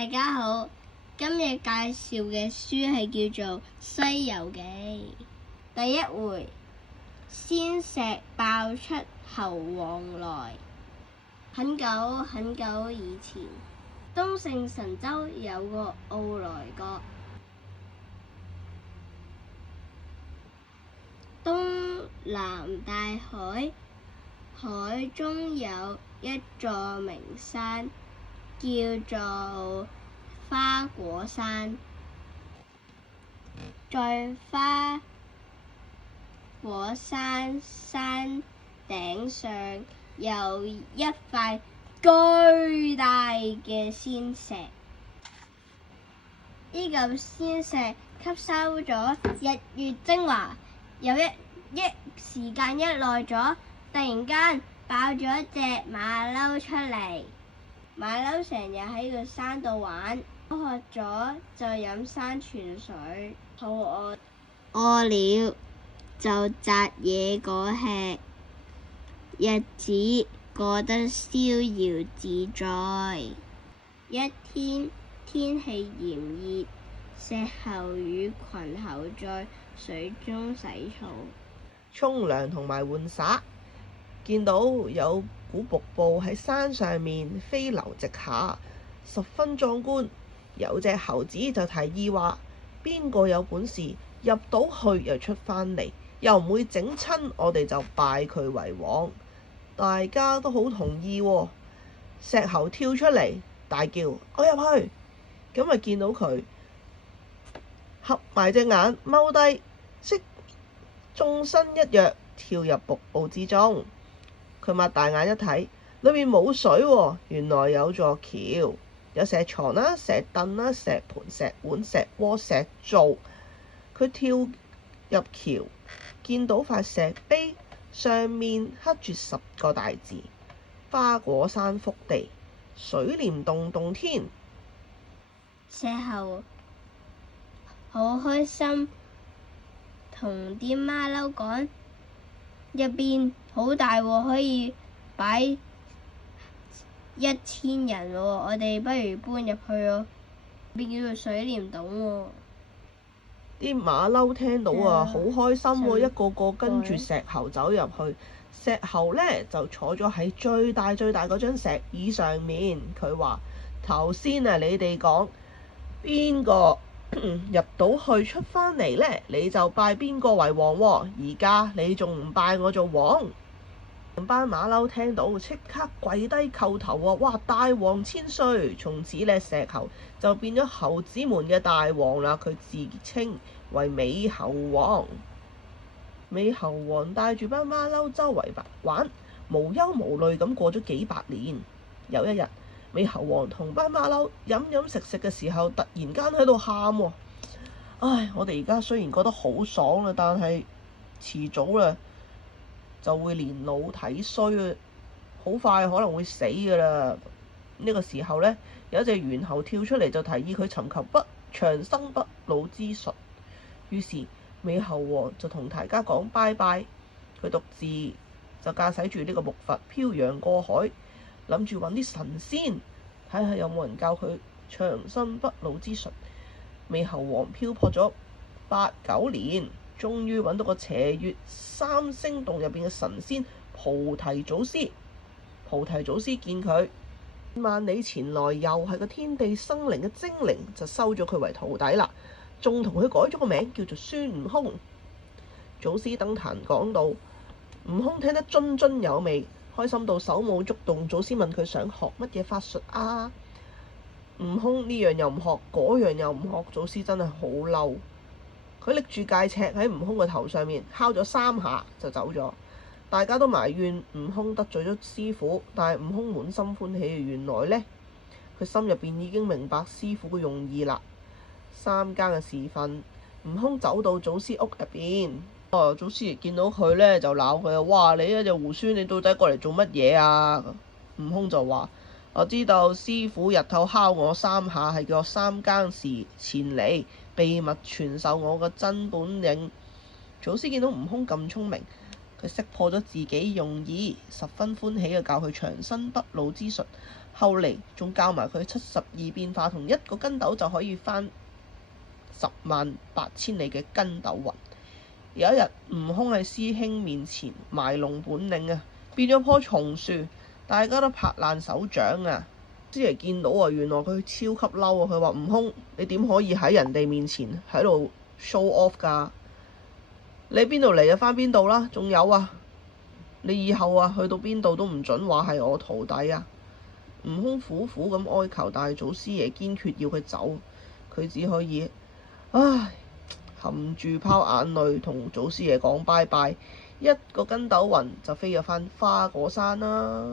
大家好，今日介紹嘅書係叫做《西遊記》。第一回，仙石爆出猴王來。很久很久以前，東勝神州有個傲來國，東南大海，海中有一座名山，叫做花果山。在花果山山頂上有一塊巨大嘅仙石，呢嚿仙石吸收咗日月精華，有時間一耐咗，突然間爆咗一隻馬騮出嚟。馬騮成日喺個山度玩，渴咗就飲山泉水，肚餓了就摘野果吃，日子過得逍遙自在。一天天氣炎熱，石猴與群猴在水中洗澡、沖涼同埋玩耍，見到有股瀑布喺山上面飛流直下，十分壯觀。有隻猴子就提議話：邊個有本事入到去又出返嚟，又唔會整親我哋，就拜佢為王。大家都好同意喎。石猴跳出嚟大叫：我入去！咁咪見到佢合埋隻眼踎低，即縱身一躍跳入瀑布之中。佢擘大眼一睇，裏面冇水喎，原來有座橋，有石床啦、石凳啦、石盤、石碗、石鍋、石灶。佢跳入橋，見到塊石碑，上面刻住10個大字：花果山福地，水簾洞洞天。石猴好開心，同啲馬騮講：入邊好大喎，可以擺1000人喎，我哋不如搬入去咯。邊叫做水簾洞喎。啲馬騮聽到啊，好開心喎，一個個跟住石猴走入去。石猴呢就坐咗喺最大嗰張石椅上面。佢話：頭先啊，你哋講邊個入到去出返嚟呢，你就拜邊個為王喎。而家你仲唔拜我做王？班馬稱聽到即刻跪低叩頭喎！哇！大王千歲！從此呢，石猴就變咗猴子們嘅大王啦。佢自稱為美猴王。美猴王帶住班馬騮周圍玩，無憂無慮咁過咗幾百年。有一日，美猴王同班馬騮飲食嘅時候，突然間喺度喊喎！唉，我哋而家雖然覺得好爽啦，但係遲早啦就會年老體衰啊，好快可能會死噶啦。呢個時候呢，有一隻猿猴跳出嚟就提議佢尋求長生不老之術。於是美猴王就同大家講拜拜，佢獨自就駕駛住呢個木筏漂洋過海，諗住揾啲神仙睇下有冇人教佢長生不老之術。美猴王漂泊咗8、9年，終於揾到個斜月3星洞入邊嘅神仙菩提祖師。菩提祖師見佢萬里前來，又係個天地生靈嘅精靈，就收咗佢為徒弟啦，仲同佢改咗個名叫做孫悟空。祖師登壇講到，悟空聽得津津有味，開心到手舞足動。祖師問佢想學乜嘢法術啊？悟空呢樣又唔學，嗰樣又唔學，祖師真係好嬲。佢拎住戒尺喺悟空個頭上面敲咗3下就走咗。大家都埋怨悟空得罪咗師傅，但係悟空滿心歡喜。原來呢，佢心入邊已經明白師傅嘅用意啦。3更嘅時分，悟空走到祖師屋入邊。祖師爺見到佢呢，就鬧佢啊！哇！你一隻猢猻，你到底過嚟做乜嘢啊？悟空就話：我知道師傅日頭敲我3下係叫我3更時前嚟，秘密傳授我個真本領。祖師見到悟空咁聰明，佢識破咗自己用意，十分歡喜嘅教佢長生不老之術。後嚟仲教埋佢72變化同1個筋斗就可以翻108000里嘅筋斗雲。有一日，悟空喺師兄面前賣弄本領啊，變咗棵松樹，大家都拍爛手掌啊！師爺見到啊，原來佢超級嬲啊！佢話：悟空，你點可以喺人哋面前喺度 show off 㗎？你邊度嚟就翻邊度啦！仲有啊，你以後啊去到邊度都唔準話係我徒弟啊！悟空苦苦咁哀求大祖師爺堅決要佢走，佢只可以唉含住拋眼淚同祖師爺講拜拜，1個筋斗雲就飛咗返花果山啦。